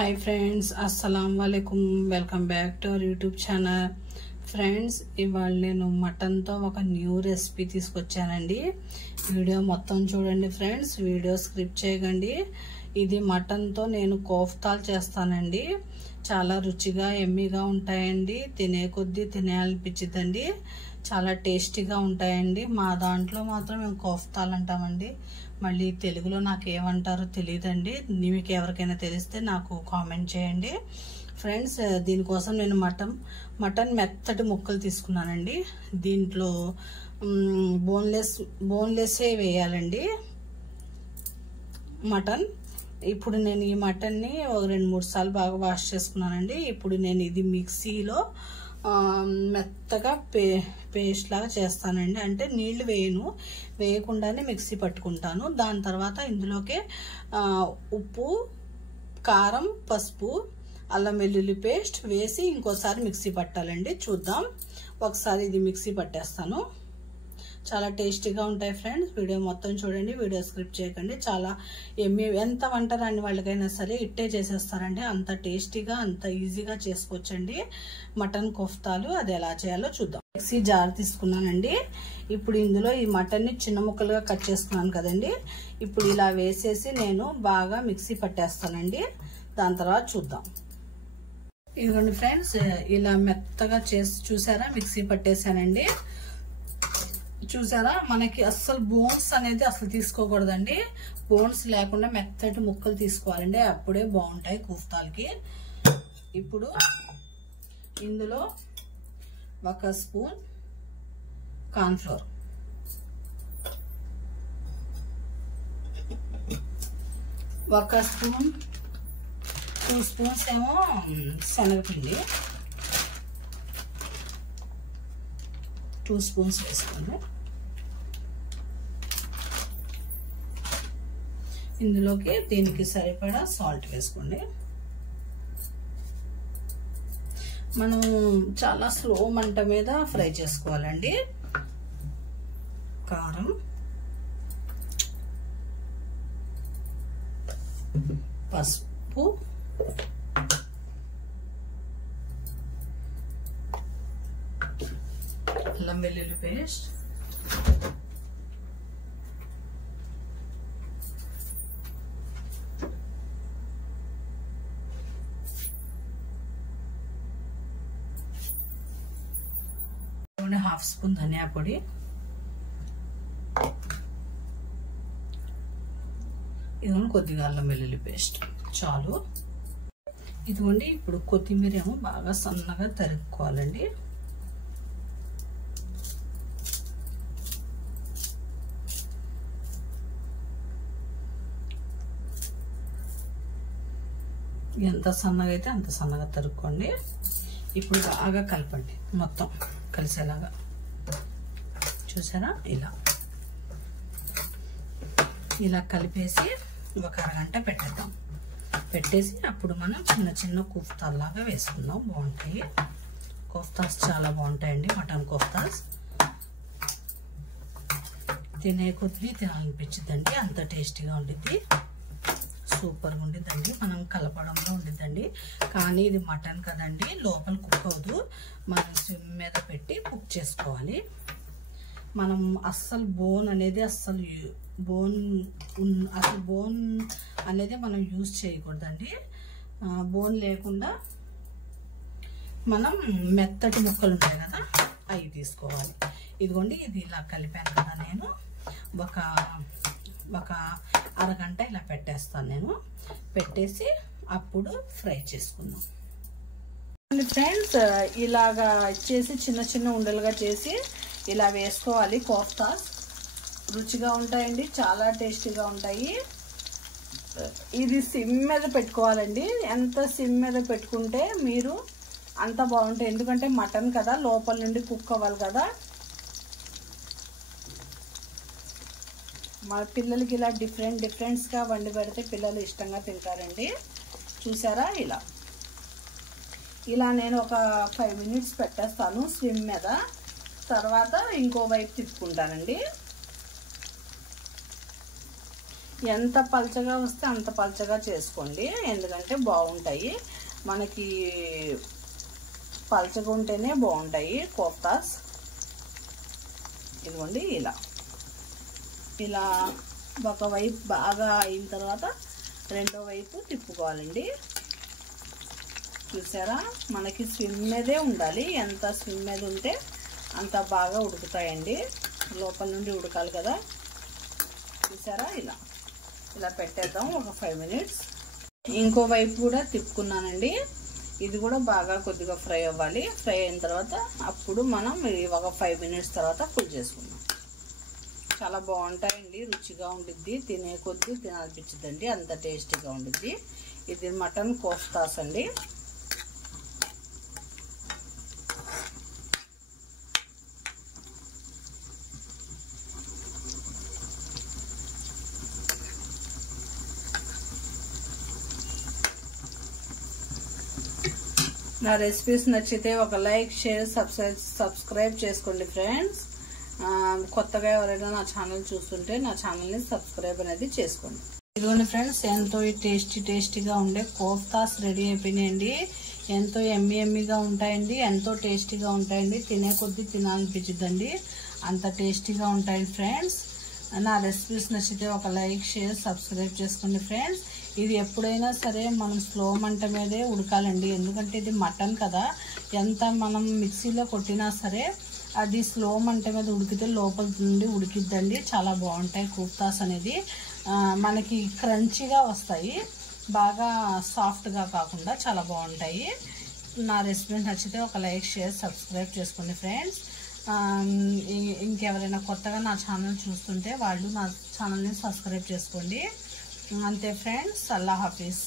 Hi friends, అస్సలం వాలేకుమ్. Welcome back to our YouTube channel. Friends, ఇవాళ నేను మటన్తో ఒక న్యూ రెసిపీ తీసుకొచ్చానండి. వీడియో మొత్తం చూడండి ఫ్రెండ్స్, వీడియో స్క్రిప్ట్ చేయకండి. ఇది మటన్తో నేను కోఫ్తాలు చేస్తానండి. చాలా రుచిగా ఎమ్మీగా ఉంటాయండి. తినే కొద్దీ తినేయాలనిపించిందండి. చాలా టేస్టీగా ఉంటాయండి. మా దాంట్లో మాత్రం మేము కోఫ్తాలు అంటామండి. మళ్ళీ తెలుగులో నాకు ఏమంటారో తెలియదండి. మీకు ఎవరికైనా తెలిస్తే నాకు కామెంట్ చేయండి ఫ్రెండ్స్. దీనికోసం నేను మటన్ మెత్తటి ముక్కలు తీసుకున్నానండి. దీంట్లో బోన్లెస్సే వేయాలండి మటన్. ఇప్పుడు నేను ఈ మటన్ని ఒక 2-3 సార్లు బాగా వాష్ చేసుకున్నానండి. ఇప్పుడు నేను ఇది మిక్సీలో మెత్తగా పేస్ట్ లాగా చేస్తానండి. అంటే నీళ్లు వేయకుండానే మిక్సీ పట్టుకుంటాను. దాని తర్వాత ఇందులోకి ఉప్పు, కారం, పసుపు, అల్లం వెల్లుల్లి పేస్ట్ వేసి ఇంకోసారి మిక్సీ పట్టాలండి. చూద్దాం, ఒకసారి ఇది మిక్సీ పట్టేస్తాను. చాలా టేస్టీగా ఉంటాయి ఫ్రెండ్స్. వీడియో మొత్తం చూడండి, వీడియో స్క్రిప్ట్ చేయకండి. చాలా ఎంత వంట రాని వాళ్ళకైనా సరే ఇట్టే చేసేస్తారండి. అంత టేస్టీగా, అంత ఈజీగా చేసుకోవచ్చండి మటన్ కోఫ్తాలు. అది ఎలా చేయాలో చూద్దాం. మిక్సీ జార్ తీసుకున్నానండి. ఇప్పుడు ఇందులో ఈ మటన్ని చిన్న ముక్కలుగా కట్ చేసుకున్నాను కదండి. ఇప్పుడు ఇలా వేసేసి నేను బాగా మిక్సీ పట్టేస్తానండి. దాని తర్వాత చూద్దాం. ఇదిగోండి ఫ్రెండ్స్, ఇలా మెత్తగా చేసి చూసారా, మిక్సీ పట్టేశానండి. చూసారా, మనకి అస్సలు బోన్స్ అనేది అసలు తీసుకోకూడదండి. బోన్స్ లేకుండా మెత్తటి ముక్కలు తీసుకోవాలండి, అప్పుడే బాగుంటాయి కోఫ్తాలకి. ఇప్పుడు ఇందులో 1 స్పూన్ కార్న్ఫ్లోర్, 1 స్పూన్, 2 స్పూన్స్ ఏమో శనగపిండి, 2 స్పూన్స్ వేసుకోండి. ఇందులోకి దీనికి సరిపడా సాల్ట్ వేసుకోండి. మనం చాలా స్లో మంట మీద ఫ్రై చేసుకోవాలండి. కారం, పసుపు, అల్లం వెల్లుల్లి పేస్ట్, ½ స్పూన్ ధనియా పొడి, ఇదిగోండి కొద్దిగా అల్లం వెల్లుల్లి పేస్ట్ చాలు. ఇదిగోండి ఇప్పుడు కొత్తిమీర ఏమో బాగా సన్నగా తరుక్కోవాలండి. ఎంత సన్నగా అయితే అంత సన్నగా తరుక్కోండి. ఇప్పుడు బాగా కలపండి, మొత్తం కలిసేలాగా. చూసారా, ఇలా కలిపేసి ఒక అరగంట పెట్టేద్దాం. పెట్టేసి అప్పుడు మనం చిన్న చిన్న కోఫ్తాల్లాగా వేసుకుందాం. బాగుంటాయి కోఫ్తాస్, చాలా బాగుంటాయండి మటన్ కోఫ్తాస్. తినే కొద్దీ తినాలనిపించిందండి, అంత టేస్టీగా ఉండిద్ది. సూపర్గా ఉండిద్దండి. మనం కలపడంలో ఉండిద్దండి. కానీ ఇది మటన్ కదండి, లోపల కుక్ అవ్వదు. మనం సిమ్ మీద పెట్టి కుక్ చేసుకోవాలి. మనం అస్సలు బోన్ అనేది మనం యూజ్ చేయకూడదండి. బోన్ లేకుండా మనం మెత్తటి ముక్కలు ఉంటాయి కదా, అవి తీసుకోవాలి. ఇదిగోండి, ఇది ఇలా కలిపాను కదా నేను. ఒక అరగంట ఇలా పెట్టేస్తాను నేను. పెట్టేసి అప్పుడు ఫ్రై చేసుకుందాం ఫ్రెండ్స్. ఇలాగా చేసి చిన్న చిన్న ఉండలుగా చేసి ఇలా వేసుకోవాలి. కోఫ్తాస్ రుచిగా ఉంటాయండి, చాలా టేస్టీగా ఉంటాయి. ఇది సిమ్ మీద పెట్టుకోవాలండి. ఎంత సిమ్ మీద పెట్టుకుంటే మీరు అంత బాగుంటాయి. ఎందుకంటే మటన్ కదా, లోపల నుండి కుక్ అవ్వాలి కదా. మా పిల్లలకి ఇలా డిఫరెంట్స్గా వండి పెడితే పిల్లలు ఇష్టంగా తింటారండి. చూసారా, ఇలా నేను ఒక 5 మినిట్స్ పెట్టేస్తాను స్విమ్ మీద. తర్వాత ఇంకో వైపు తిప్పుకుంటానండి. ఎంత పల్చగా వస్తే అంత పల్చగా చేసుకోండి, ఎందుకంటే బాగుంటాయి మనకి. పల్చగా ఉంటేనే బాగుంటాయి కోఫ్తాస్. ఇదిగోండి ఇలా ఒకవైపు బాగా అయిన తర్వాత రెండో వైపు తిప్పుకోవాలండి. చూసారా, మనకి స్విమ్ మీదే ఉండాలి. ఎంత స్విమ్ మీద ఉంటే అంత బాగా ఉడుకుతాయండి. లోపల నుండి ఉడకాలి కదా. చూసారా, ఇలా పెట్టేద్దాం ఒక 5 మినిట్స్. ఇంకో వైపు కూడా తిప్పుకున్నానండి. ఇది కూడా బాగా కొద్దిగా ఫ్రై అవ్వాలి. ఫ్రై అయిన తర్వాత అప్పుడు మనం ఒక 5 మినిట్స్ తర్వాత ఫుల్ చేసుకుందాం. చాలా బాగుంటాయండి, రుచిగా ఉండిద్ది, తినే కొద్ది తినాలనిపించిందండి, అంత టేస్టీగా ఉండిద్ది. ఇది మటన్ కోఫ్తాస్ అండి. నా రెసిపీస్ నచ్చితే ఒక లైక్, షేర్, సబ్స్క్రైబ్ చేసుకోండి ఫ్రెండ్స్. కొత్తగా ఎవరైనా నా ఛానల్ చూస్తుంటే నా ఛానల్ని సబ్స్క్రైబ్ అనేది చేసుకోండి. ఇదిగోండి ఫ్రెండ్స్, ఎంతో టేస్టీగా ఉండే కోఫ్తాస్ రెడీ అయిపోయినాయండి. ఎంతో ఎమ్మీగా ఉంటాయండి, ఎంతో టేస్టీగా ఉంటాయండి. తినే కొద్దీ తినాలనిపించిందండి, అంత టేస్టీగా ఉంటాయి ఫ్రెండ్స్. నా రెసిపీస్ నచ్చితే ఒక లైక్, షేర్, సబ్స్క్రైబ్ చేసుకోండి ఫ్రెండ్స్. ఇది ఎప్పుడైనా సరే మనం స్లో మంట మీదే ఉడకాలండి, ఎందుకంటే ఇది మటన్ కదా. ఎంత మనం మిక్సీలో కొట్టినా సరే అది స్లో మంట మీద ఉడికితే లోపల నుండి ఉడికిద్దండి. చాలా బాగుంటాయి కోఫ్తాస్ అనేది. మనకి క్రంచీగా వస్తాయి, బాగా సాఫ్ట్గా కాకుండా చాలా బాగుంటాయి. నా రెసిపీస్ నచ్చితే ఒక లైక్, షేర్, సబ్స్క్రైబ్ చేసుకోండి ఫ్రెండ్స్. ఇంకెవరైనా కొత్తగా నా ఛానల్ చూస్తుంటే వాళ్ళు నా ఛానల్ని సబ్స్క్రైబ్ చేసుకోండి. అంతే ఫ్రెండ్స్, అల్లా హాఫీజ్.